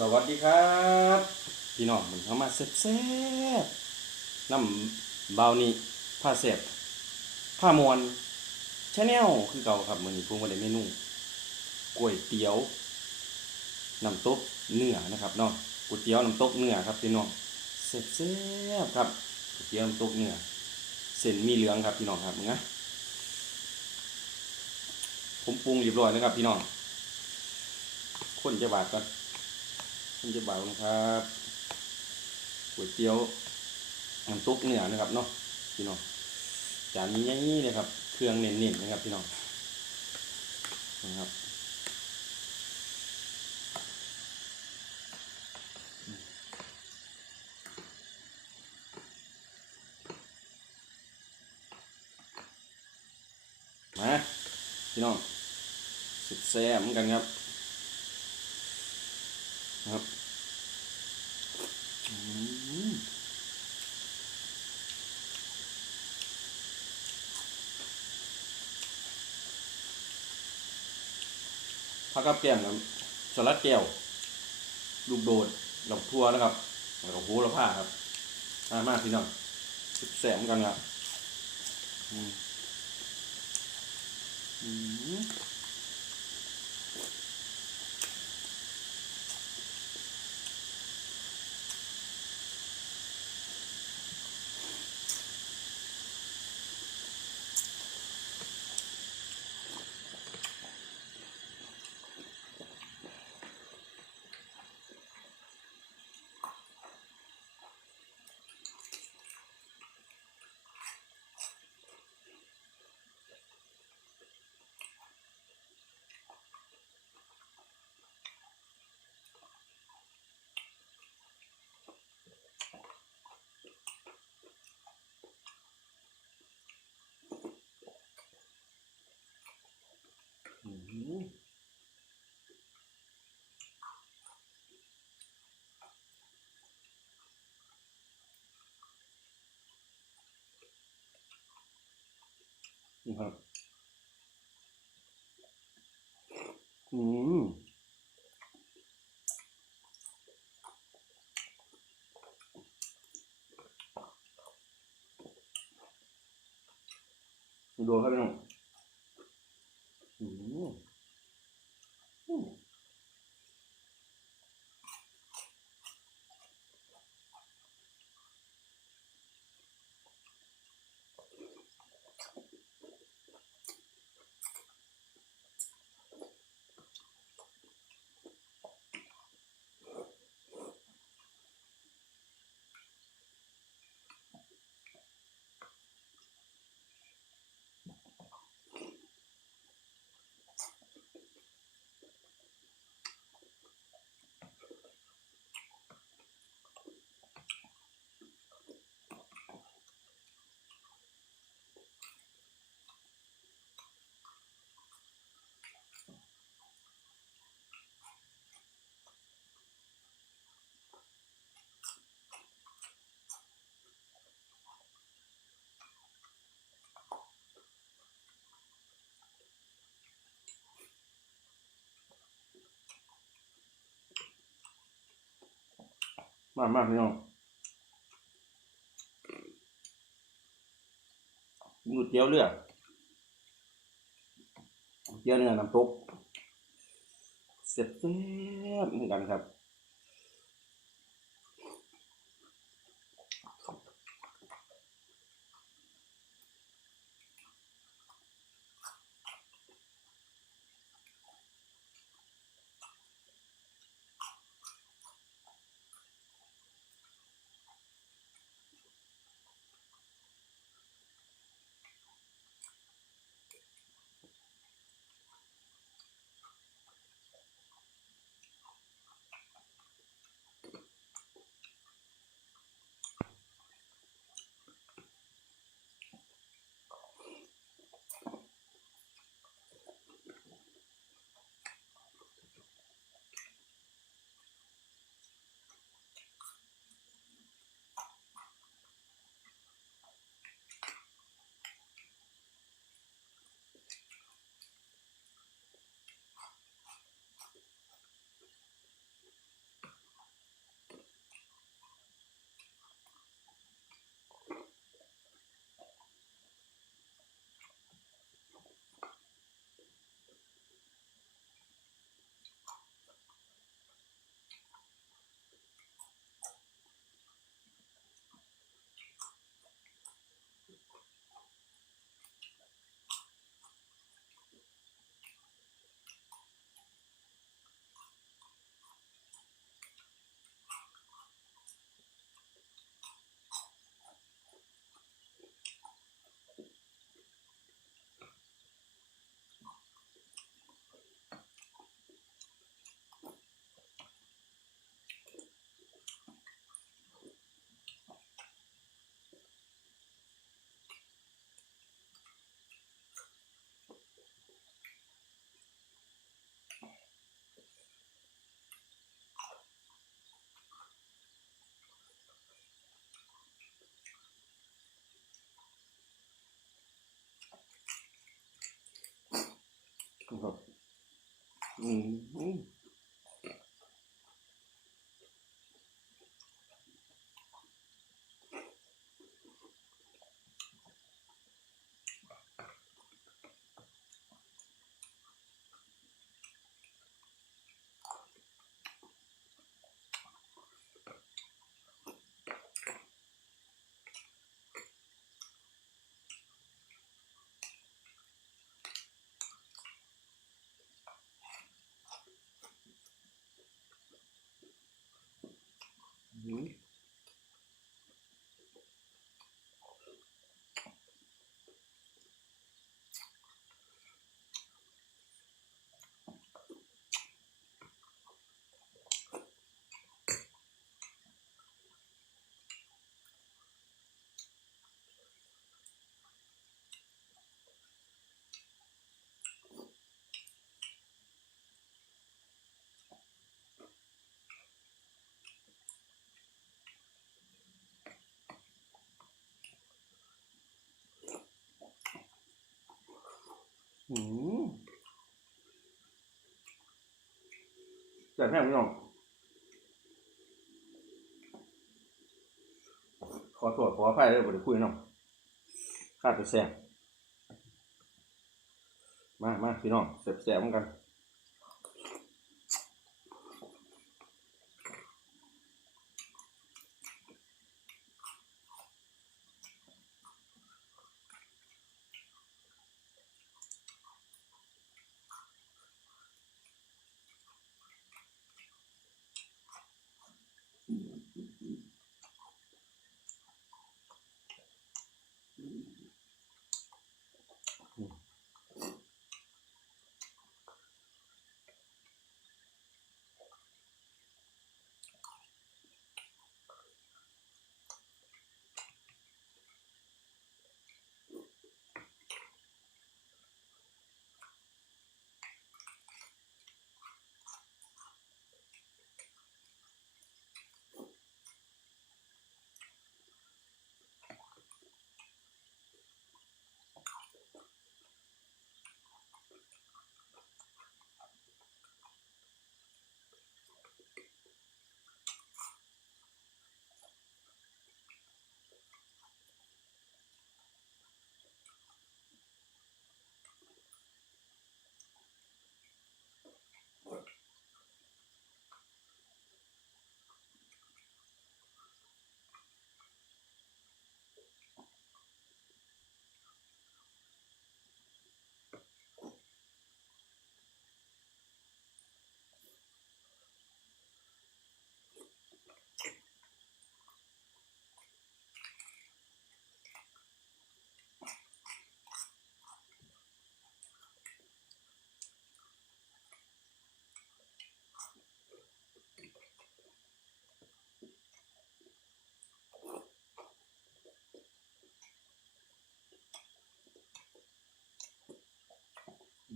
สวัสดีครับพี่น้องมันเข้ามาแซ่บน้ำเบานี่ผ้าเสบผ้ามวนชาแนลคือเก่าครับมื้อนี้ผมก็ได้เมนูก๋วยเตี๋ยวน้ำตกเนื้อนะครับเนาะก๋วยเตี๋ยวน้ำตกเนื้อครับพี่น้องแซ่บครับก๋วยเตี๋ยวน้ำตกเนื้อเส้นมีเหลืองครับพี่น้องครับนะผมปรุงเรียบร้อยแล้วครับพี่น้องคนจะบาดก่อนคนจะบาดนะครับก๋วยเตี๋ยว น้ำตกเนื้อนะครับเนาะพี่น้องจานนี้ใหญ่เลยครับเครื่องเน้นๆนะครับพี่น้องนะครับมาพี่น้องสุดแซ่บเหมือนกันครับนะครับผักกับแก้มครับสลัดแก้วลูกโดดดอกทั่วนะครับแล้วก็โหระพาครับมากพี่น้องสุดแซ่บเหมือนกันครับอืมอืมอืมนี่ครับอืมดูครับพี่น้องอืมมากพี่น้องดูเตี๋ยวเรือเตี๋ยวเนื้อน้ำตกเสร็จแซ่บเหมือนกันครับ อืมอืมอืมแต่แม่พี่น้องขอโทษขออภัยเลยบ่ได้คุยน้องข้าจะแซ่บมาพี่น้องแซ่บๆเหมือนกัน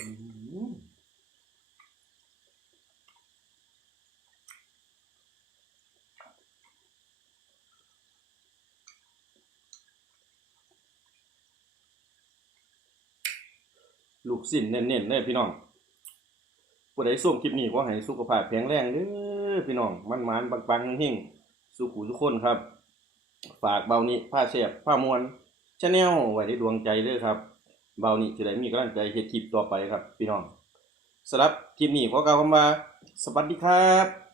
อืมลูกชิ้นเน้นๆเลยพี่น้องผู้ใดส้มคลิปนี้ขอให้สุขภาพแข็งแรงเด้อพี่น้องมันๆปังๆเฮงๆสุขุทุกคนครับฝากเบานี้ผ้าแซ่บผ้ามวลชาแนลไว้ในดวงใจเด้อครับเบานี้สิได้มีกำลังใจเฮ็ดคลิปต่อไปครับพี่น้องสำหรับคลิปนี้ขอกล่าวคำว่าสวัสดีครับ